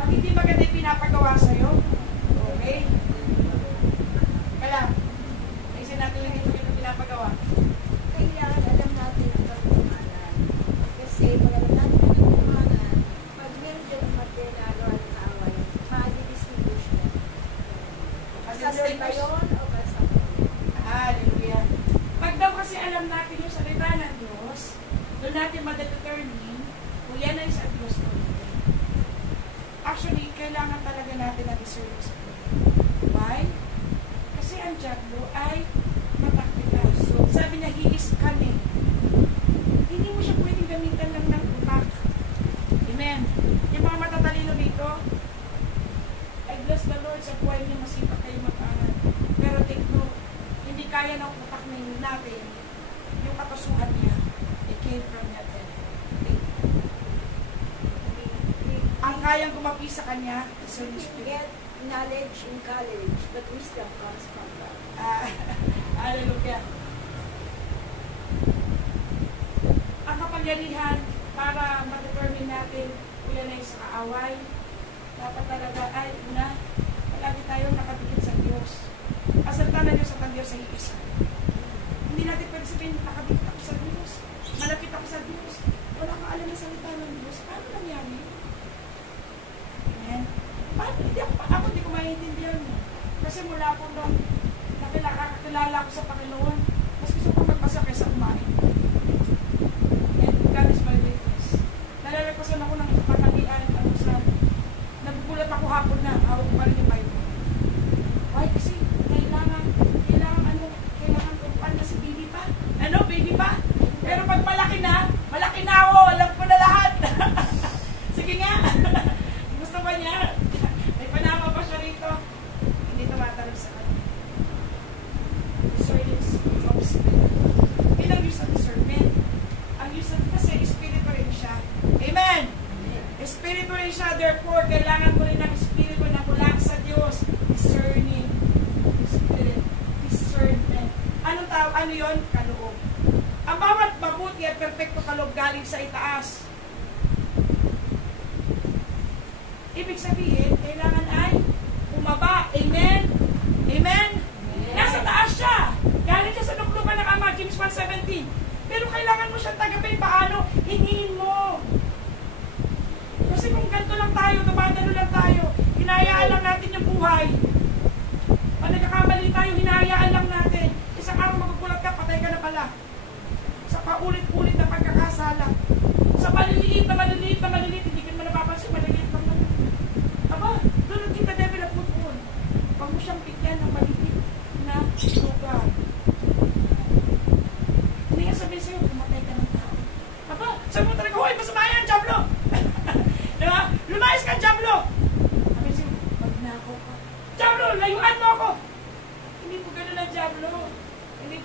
Pag hindi maganda yung pinapagawa sa'yo, okay? Kaya, ayusin natin lang ito yung pinapagawa. Kailangan alam natin ang katotohanan. Kasi pag alam natin ang katotohanan, pag meron dyan ang magdinagawa ng away, ma-distinguish na. Basta ba yun o basta ba yun? Hallelujah. Pag daw kasi alam natin yung salita ng Diyos, doon natin ma-determine kung yan ay sa Diyos o hindi. Actually, kailangan talaga natin ang discerning spirit. Why? Kasi ang diablo ay mataktika. So, sabi niya, he is cunning. Hindi mo siya pwedeng gamitan lang ng utak. Amen. Yung mga matatalino dito, I bless the Lord sa buhay niya, masipag kayo mag-aral. Pero take note, hindi kaya ng utak natin yung katusuhan niya. It came from heaven. Ang kayang gumapi sa kanya, is Holy We can Spirit. get knowledge in college, but wisdom comes from God. Hallelujah. Ang kapangyarihan para ma-determine natin kung yan ay sa kaaway, dapat talaga ay una, palagi tayong nakadikit sa Diyos. Kasalita na Diyos at ang Diyos ay isa. Hindi natin pwede sabihin, nakadikit ako sa Diyos, malapit ako sa Diyos, wala kang alam na salita ng Diyos. Paano nangyari? Amen. Paano? Hindi ko maintindihan mo. Kasi mula po nung nakakilala ko sa Panginoon, mas gusto ko magbasa kaysa kumain. And God is my witness. Nalalagpasan ako ng panalian, nagugulat ako hapon na, hawak ko pa rin yung Bible. Why? Kasi kailangan turuan na si baby pa. Ano? Baby pa? Pero pag malaki na ako, alam ko na lahat. Sige nga. Gusto ba niya? May panama pa siya rito. Hindi tumatalab sa kanya. Discerning of spirit. Bilang use of discernment. Ang use of, kasi espiritu rin siya. Amen! Espiritu rin siya. Therefore, kailangan mo rin ng espiritu na mula sa Diyos. Discerning spirit. Discernment. Ano yun? Kaloob. Ang bawat mabuti at perfecto kaloob galing sa itaas. Ibig sabihin, kailangan ay umaba. Amen? Amen? Nasa taas siya. Galing siya sa lukluban ng Ama, James 1:17. Pero kailangan mo siyang tagapin. Paano? Hingin mo. Kasi kung ganito lang tayo, dumadalo lang tayo, hinayaan lang natin yung buhay. Pag nagkakamali tayo, hinayaan lang natin. Isang araw magugulat ka, patay ka na pala. Sa paulit-ulit na pagkakasala. Sa maliliit na maliliit, hindi ka naman napapansin, maliliit lang naman.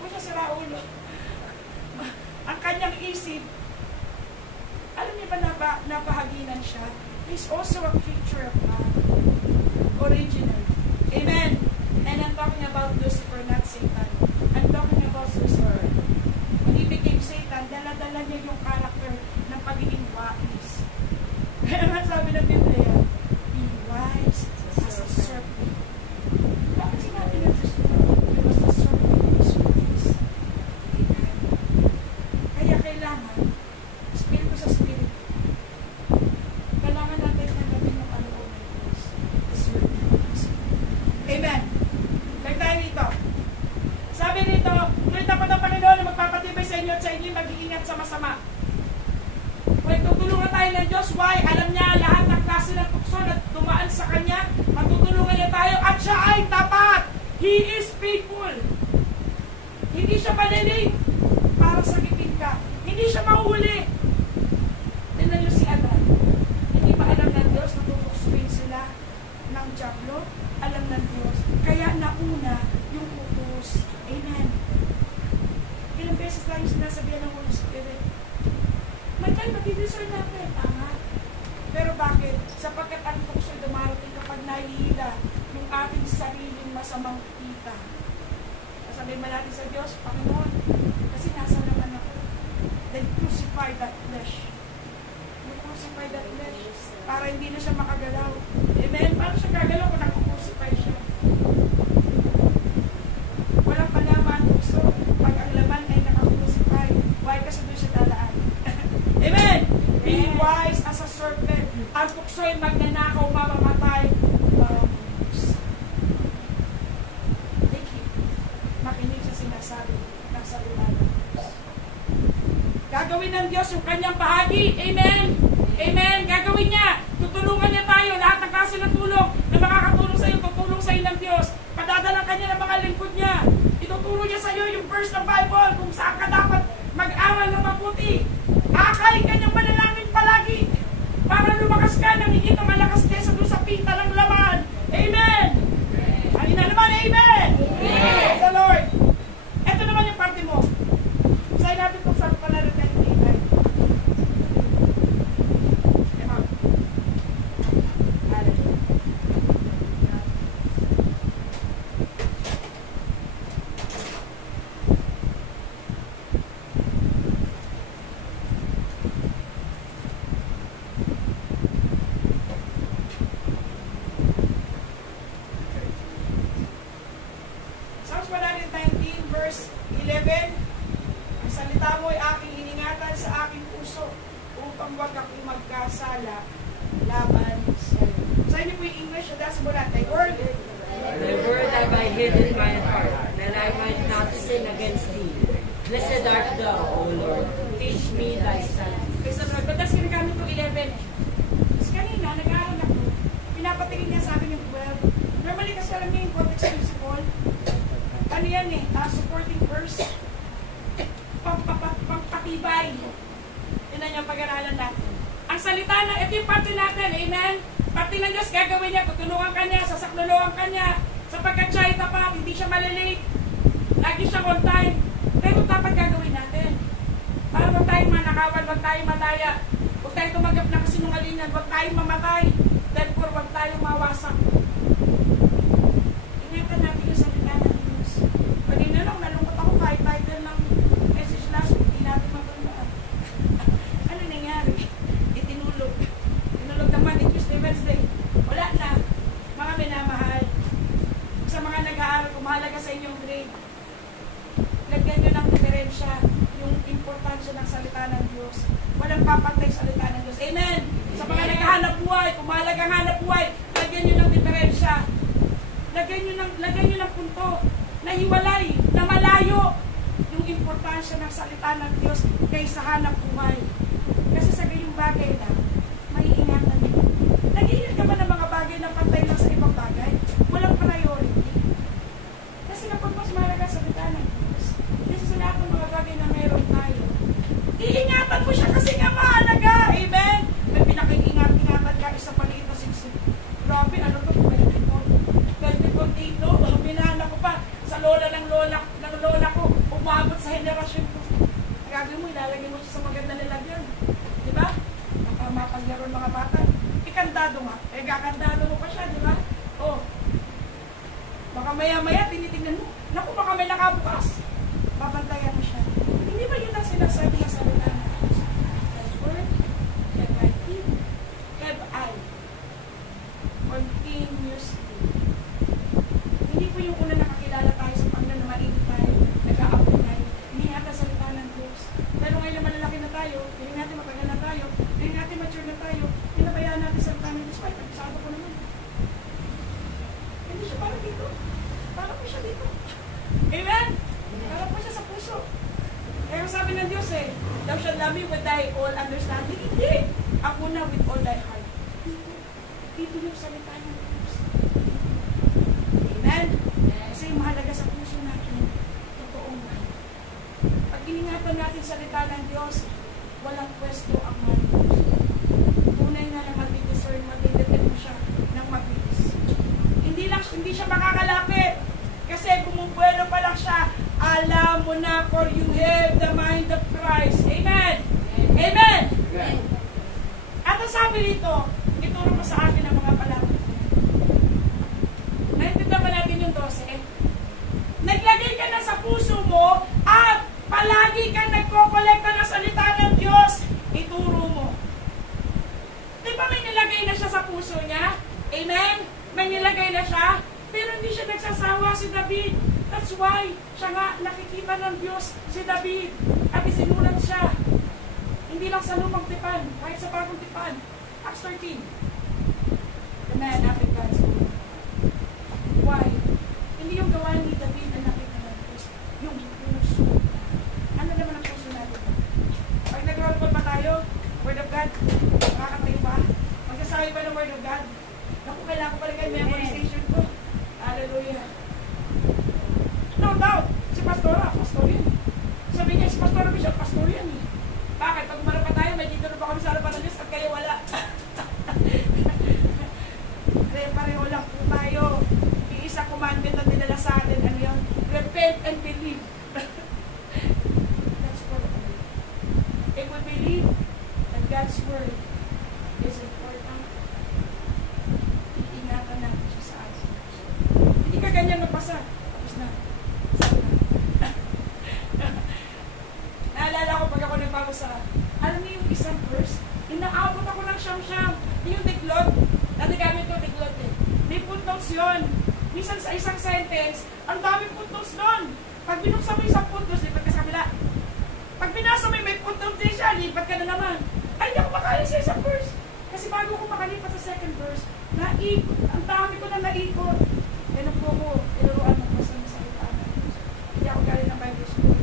po siya sa raulo. Ang kanyang isip, alam niyo ba napahaginan siya? He's also a creature of God. Original. Amen. And I'm talking about Lucifer, not Satan. I'm talking about Lucifer. When he became Satan, dala-dala niya yung character ng pagiging wise. Kaya nga sabi ng Biblia, be wise as a serpent. Bakit sinabi ng Diyos because the serpent is wise? Amen. Kaya kailangan, spirito sa spirito, kailangan natin tanggapin yung kalooban ng Diyos. The serpent is wise. Amen. Kaya tayo rito. Sabi rito, tuloy dapat ang Panginoon na magpapatibay sa inyo at sa inyo mag-iingat sa masama. Kung tutulungan tayo ng Diyos, why? Alam niya lahat ng klase ng tukso na dumaan sa Kanya, matutulungan niya tayo at siya ay tapat. He is faithful. Hindi siya malilig para sagitin ka. Hindi siya mahuhuli. Tignan niyo si Adan. Hindi ba alam ng Diyos na tutuksuin sila ng Diablo? Alam ng Diyos. Kaya nauna yung utos. Amen. Ilang beses tayo sinasabihan ng Holy Spirit. Magkal, matideserve natin. Tama. Pero bakit? Sapagkat ang tukso'y dumarating kapag nahihila yung ating sariling masamang kita. Sabihin ba natin sa Diyos, Panginoon, kasi nasa naman ako. Then crucify that flesh. You crucify that flesh para hindi na siya makagalaw. Amen? Paano siya gagalaw kung nakucrucify siya? Walang palaman tukso pag ang laman ay nakakucrucify. Why? Kasi doon siya dalaan. Amen! Be wise as a serpent. Ang tukso'y magnanakaw, mamamatay. Makinig sa sinasabi ng salita ng Diyos. Gagawin ng Diyos yung kanyang bahagi. Amen! Amen! Gagawin niya. Tutulungan niya tayo. Lahat ng klase ng tulong na makakatulong sa iyo, tutulong sa iyo ng Diyos. Padadalang kanya ng mga lingkod niya. Ituturo niya sa iyo yung verse ng Bible kung saan ka dapat mag-aral ng mabuti. Akay kanyang manalangin palagi para lumakas ka nang higit na malakas kesa doon sa pita ng laman. Amen! Ay na naman, amen! Praise the Lord! Ito naman yung parte mo. Sa'yo natin kung saan ka narin tayo tingay. Psalms 119 verse 11. Ang salita mo ay aking iningatan sa aking puso upang wag akong magkasala laban sa iyo. Sa inyo po yung English, that's mo natin. Word. Thy word have I hid in my heart, that I might not sin against thee. Blessed art thou, O Lord. Teach me thy statutes. Praise the Lord. But that's ginagamit ko 11. Kasi kanina, nag-aaral ako. Pinapatingin niya sa akin yung 12. Normally kasi alam niya yung context principle. Ano yan eh? Supporting verse. Pampatibay. Yun na yung pag-aralan natin. Ang salita na, ito yung parte natin. Amen? Parte ng Diyos, gagawin niya. Tutulungan ka niya, sasakluluhan ka niya. Sapagkat siya ay tapat, hindi siya malilate. Lagi siyang on time. Pero dapat gagawin natin. Para huwag tayong manakawan, huwag tayong madaya. Huwag tayong tumanggap ng kasinungalingan, huwag tayong mamatay. Therefore, huwag tayong mawasak. Ingatan natin yung salita ng Diyos. Kanina lang, nalungkot ako kahit title ng message last week, hindi natin matundaan. Ano nangyari? Itinulog. Tinulog naman, Tuesday, Wednesday. Wala na. Mga minamahal. Sa mga nag-aaral, kumahalaga sa inyong grade. Lagyan nyo ng diferensya yung importansya ng salita ng Diyos. Walang papantay salita ng Diyos. Amen! Sa mga naghahanap buhay, kung mahalagang hanap buhay, lagyan nyo ng diferensya. Lagyan nyo ng punto na hiwalay, na malayo yung importansya ng salita ng Diyos kaysa hanap buhay. Kasi sa gayong bagay na, maiingatan nyo. Nag-iingat ka ba ng mga bagay na pantay lang sa ibang bagay? Walang priority. Kasi kapag mas mahalaga sa salita ng Diyos, kasi sa lahat ng mga bagay na meron tayo, iingatan mo siya kasi nga mahalaga. Amen? May pinaka-ingatan ka, isa paliit na sigsig. Grabe, ano to? 20 dito. Minana ko pa sa lola ng lola ko. pa siya, di ba? Oh. Baka maya-maya, tinitingnan mo. Naku, baka may nakabukas. Papantayan mo siya. Hindi ba yun ang sinasabi ng salita ng Diyos? God's word, have I hid, have I continuously. Hindi po yung una nakakilala tayo sa Panginoon na mainit tayo, nag-aapon tayo. Hindi yata salita ng Diyos. Pero ngayon na malalaki na tayo, hindi natin matagal na tayo, hindi natin mature na tayo, pinabayaan natin salita ng Diyos. Ay, pag-isado ko naman. Hindi siya parang dito. Parang po siya dito. Amen? Parang po siya sa puso. Kaya sabi ng Diyos thou shalt love me with thy all understanding. Hindi. Ako na with all thy heart. Dito. Dito yung salita ng Diyos. Amen? Kasi mahalaga sa puso natin, totoong mahal. Pag iningatan natin salita ng Diyos, walang pwesto ang mahal ng Diyos. Tunay na lang mag-discern, mag-detect mo siya ng mabilis. Hindi siya makakalapit. Kasi bumubuelo pa lang siya, alam mo na for you have the mind of Christ. Amen? Amen? Amen. At ang sabi dito, ituro mo sa akin ang mga palapit. Naintindihan ba natin yung 12? Naglagay ka na sa puso mo at palagi kang nagko-kolekta ng salita ng Diyos, ituro mo. Di ba may nilagay na siya sa puso niya? Amen? May nilagay na siya? Pero hindi siya nagsasawa si David. That's why, siya nga nakikita ng Diyos si David. At isinulat siya. Hindi lang sa lumang tipan, kahit sa bagong tipan. Acts 13. The man after God's will. Why? Hindi yung gawain ni David na nakita ng Diyos. Yung puso. Ano naman ang puso natin? Pag nag-roll call pa tayo, Word of God, makakatayo ba? Magsasabi pa ng Word of God? Naku, kailangan ko pala kayo memorization ko. Hallelujah. No doubt, si Pastora, pastor yan. Sabi niya, si Pastora Bishop, pastor yan eh. Bakit? Pag umarap pa tayo, may dito na pa kami sa harapan ng Diyos at kayo wala. Pareho lang po tayo. Iisa commandment na dinala sa atin. Ano yun? Repent and believe. That's what it is. If we believe that God's word is important, iingatan natin siya sa atin. Hindi ka ganyan magbasa. Tapos na. Naalala ko pag ako nagbabasa, alam niyo yung isang verse, inaabot ako ng siyam-siyam. Yung tiglot, natigamit ko tiglot eh. May footnotes yun. Minsan sa isang sentence, ang dami footnotes nun. Pag binuksan mo isang footnotes, lipat ka sa kabila. Pag binasa mo may footnotes din siya, lipat ka na naman. Ay, hindi ako makalis sa isang verse. Kasi bago ko makalipat sa second verse, naikot. Ang dami ko na naikot. Kaya po ko, tinuruan ng basta ng salita ng Diyos. Hindi ako galing ng Bible school.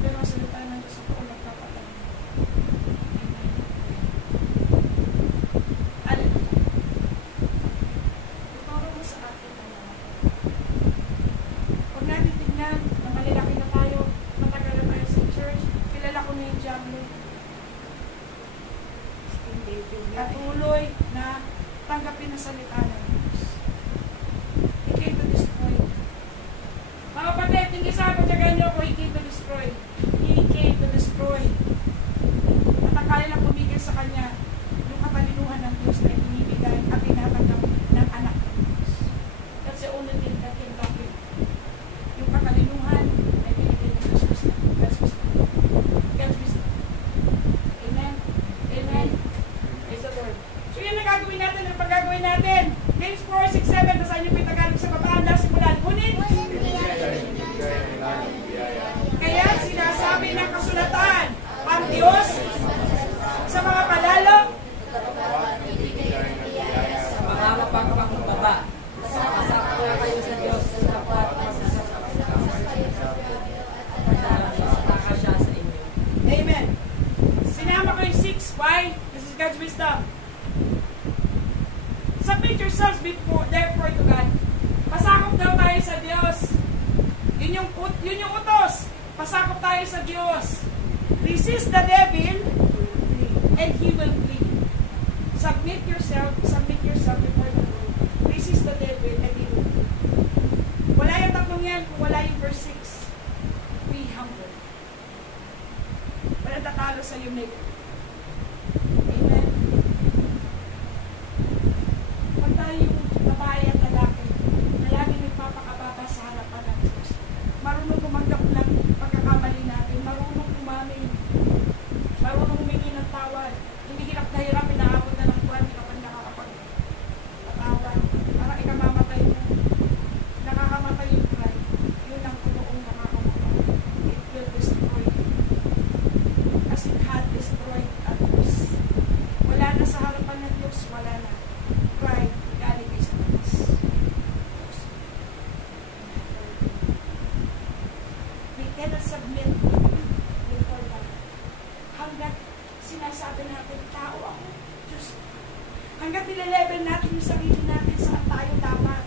Pero ang salita ng Diyos ako nagpapatay. Alam mo, tuturo mo sa akin ang mga. Huwag natin tignan na malilaki na tayo, matagal na tayo sa church, kilala ko na yung Jamlo. At tuloy na tanggapin ang salita ng Diyos. He came to destroy. Mga kapatid, hindi sa pagtsagan niyo ko, He came to destroy. He came to destroy. At ang kaya lang pumigil sa Kanya, yung katalinuhan ng Diyos na inibigay at tinatanggap ng anak ng Diyos. That's the only thing that can stop Him. Yung katalinuhan ay binigay ng Diyos. God's wisdom. God's wisdom. Amen? Amen? Praise the Lord. So yan ang gagawin natin, ang paggagawin natin. James 4, 6, 7, tasahin niyo po yung Tagalog sa bataan, dahil simulan. Ngunit, kaya sinasabi ng kasulatan, ang Diyos sa mga palalo, Sa mga mapagpakumbaba, masakasakto na kayo sa Diyos sa dapat masasaka siya sa inyo. Amen. Sinama ko yung 6. Why? This is God's wisdom. Submit yourselves therefore to God. Pasakop daw tayo sa Diyos. Yun yung utos. Pasakop tayo sa Diyos. Resist the devil and he will flee. Submit yourself before the Lord. Resist the devil and he will flee. Wala yung tatlong yan kung wala yung verse 6. Be humble. Walang tatalo sa iyo, maker. Amen. sarili natin saan tayo dapat.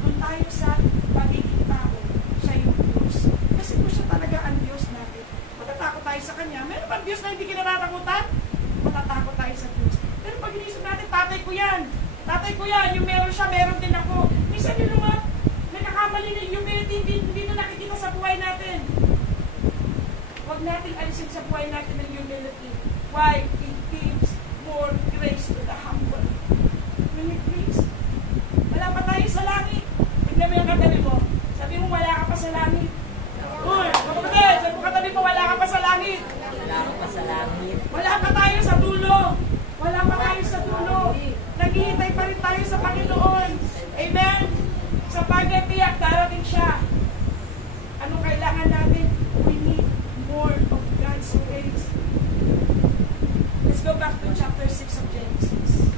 Doon tayo sa pagiging tao. Siya yung Diyos. Kasi kung siya talaga ang Diyos natin, matatakot tayo sa Kanya. Meron bang Diyos na hindi kinatatakutan? Matatakot tayo sa Diyos. Pero pag inisip natin, tatay ko yan. Tatay ko yan. Yung meron siya, meron din ako. Minsan yung mga nagkakamali na humility, hindi na nakikita sa buhay natin. Huwag natin alisin sa buhay natin ng humility. Why? It gives more grace to the humble. Will it please? Wala pa tayo sa langit. Tignan mo yung katabi mo. Sabi mo, wala ka pa sa langit. Uy, kapatid, sabi mo katabi mo, wala ka pa sa langit. Wala ka pa sa langit. Wala pa tayo sa dulo. Wala pa tayo sa dulo. Naghihintay pa rin tayo sa Panginoon. Amen? Sa pag-iiyak, darating siya. Anong kailangan natin? We need more of God's grace. Let's go back to chapter 6 of Genesis.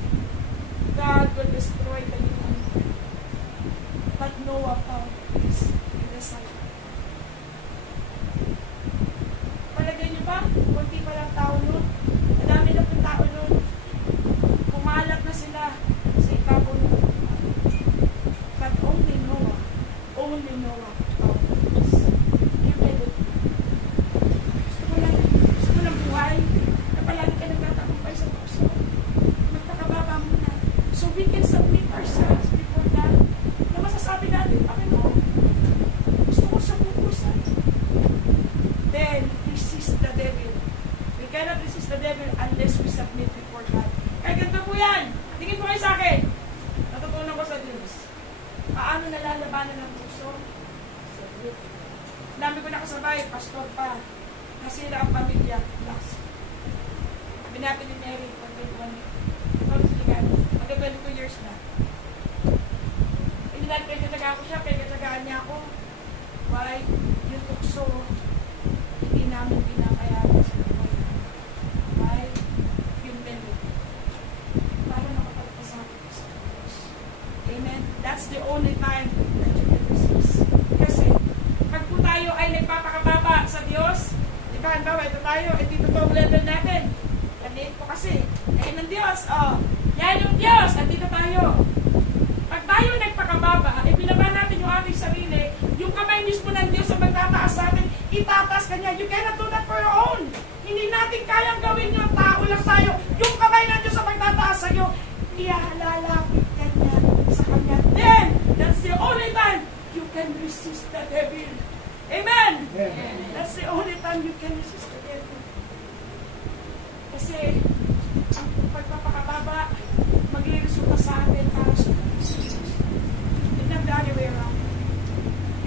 God will destroy the human, but Noah found peace in the sight. Palagay niyo ba? Kunti pa lang tao nun. Madami na pong tao nun. Pumalap na sila sa ibabaw ng but only Noah found peace. Humility. Gusto mo ng buhay na palagi ka nagtatagumpay sa puso. Magpakababa muna. So we can submit ourselves before God. Na masasabi natin, Panginoon, gusto ko sa pupusan. Then, resist the devil. We cannot resist the devil unless we submit before God. Kaya ganito po yan. Tingin po kayo sa akin. Natutunan ko sa Diyos. Paano nalalabanan ng puso? Submit. Dami ko nakasabay, pastor pa. Nasira ang pamilya. Last. Binabi ni Mary, pag 21. Mag-22 years na. Pinagkatsagaan ko siya, pinagkatsagaan niya ako. Why? Yung tukso, hindi namin pinakayanan sa buhay. Why? Yung memory. Para makapagpasakit sa Diyos. Amen? That's the only time that you can resist. Kasi, pag po tayo ay nagpapakababa sa Diyos, di ba, ito tayo, ito ang level natin. Ganit po kasi. Kaya ng Diyos, yan yung Diyos, andito tayo. Pag tayo nagpakababa, binaba natin yung ating sarili, yung kamay mismo ng Diyos ang magtataas sa atin, itataas ka niya. You cannot do that for your own. Hindi natin kayang gawin yung tao lang tayo. Yung kamay ng Diyos ang magtataas sa iyo, ihalalapit ka niya sa Kanya. Then, that's the only time you can resist the devil. Amen? Amen. That's the only time you can resist the devil. Kasi, ang pagpapakababa, magre-resulta sa atin para sa Diyos. Hindi na the other way around.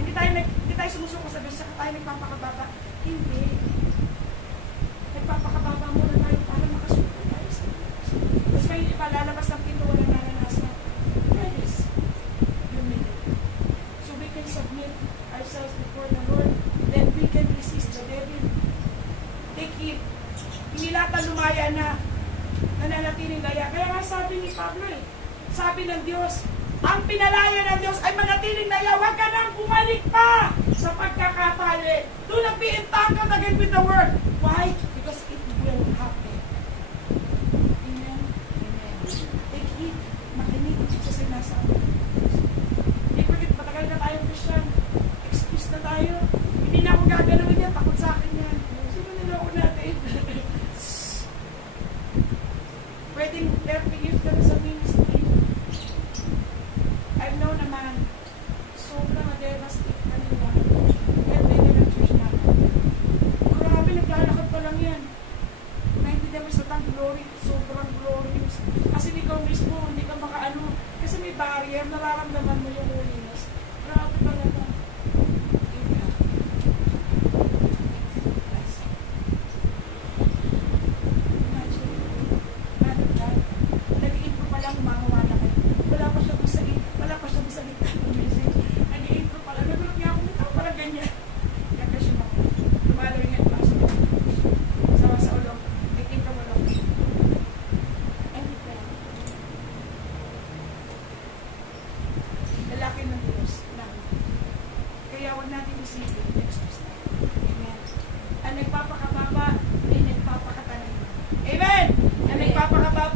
Hindi tayo sumusuko sa Diyos, saka tayo nagpapakababa. Hindi. Nagpapakababa muna tayo para makasuko tayo sa Diyos. Tapos may iba lalabas ng pinto, walang naranasan. That is humility. So we can submit ourselves before the Lord, then we can resist the devil. Take it. Hindi lahat na lumaya na nananatiling laya. Kaya nga sabi ni Pablo sabi ng Diyos, ang pinalaya ng Diyos ay manatiling laya. Huwag ka nang bumalik pa sa pagkakatali. Do not be entangled again with the word. Why? Because it will happen. Amen? Amen. Take it. Makinig sa sinasabi. Hindi pagkat matagal na tayong Christian. Excuse na tayo. Hindi na ako gagalawin yan. Takot sa akin yan. Sino niloko natin? Pwedeng 30 years ka na sa ministry. I know naman, sobrang na-devastate ka nila. Kaya tayo ng church natin. Grabe, naglalakad pa lang yan. 90 days na tang glory, sobrang glorious. Kasi ikaw mismo, hindi ka makaano. Kasi may barrier, nararamdaman mo yung holiness. Grabe talaga.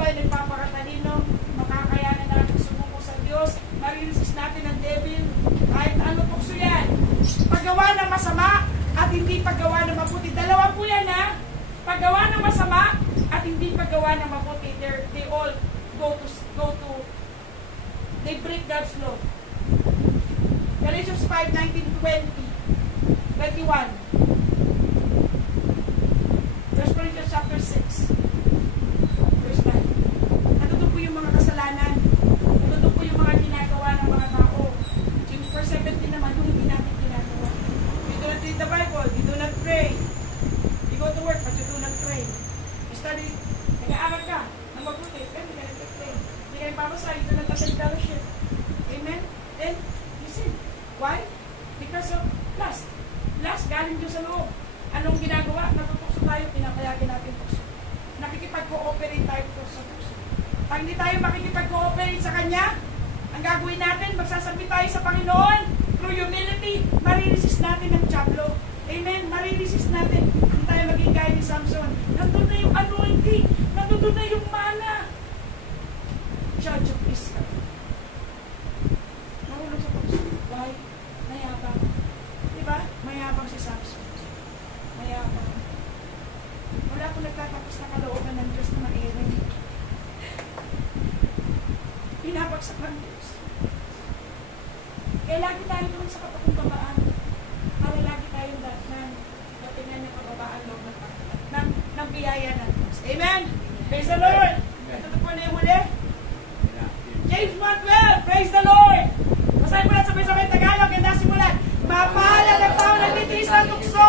Nagpapakatalino, makakayanan natin sumuko paggawa ng masama at hindi paggawa ng mabuti. They all they break God's law. Galatians 5:19-20, 21. 1 Corinthians chapter 6, verse 9. Natutup po yung mga kasalanan. Natutup po yung mga ginagawa ng mga tao. Yung verse 17 naman, yung hindi natin ginagawa. We do not read the Bible. We do not pray. We go to work, but we do not pray. We study. Nag-aaral ka ng mabuti, pero hindi ka nag-pray. Hindi ka nagpapasay, hindi ka nag-attend fellowship. Amen? Then, you sin. Why? Because of lust. Lust, galing doon sa loob. Anong ginagawa? Natutukso tayo, pinapayagin natin tukso. Nakikipag-cooperate tayo sa tukso. Pag hindi tayo makikipag-cooperate sa Kanya, ang gagawin natin, magsasabi tayo sa Panginoon, through humility, mariresist natin ang tiyablo. Amen? Mariresist natin. Hindi tayo maging gaya ni Samson. Nandun na yung anointing. Nandun na yung mana. Judge of Israel. Nahulog sa tukso. Why? Mayabang. Diba? Mayabang si Samson. Mayabang. Wala akong nagtatapos na kalooban ng Diyos na mairin. Pinapagsak ng Diyos. Kaya lagi tayo doon sa kapakumbabaan. Para lagi tayong dahilan. Datingan ng kababaan loob ng biyaya ng Diyos. Amen? Praise the Lord! Ito po na yung huli. James 1:12. Praise the Lord! Basahin mo lang sabay-sabay Tagalog. Ganda simulan. Mapaalala ang tao nagtitiis ng tukso,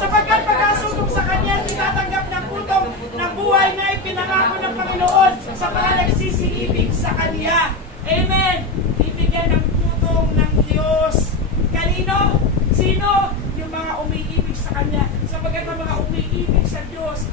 sapagkat pagkasubok sa kanya, tinatanggap ng putong ng buhay na ipinangako ng Panginoon sa mga nagsisiibig sa Kanya. Amen! Bibigyan ng putong ng Diyos. Kanino? Sino? Yung mga umiibig sa Kanya. Sapagkat ang mga umiibig sa Diyos,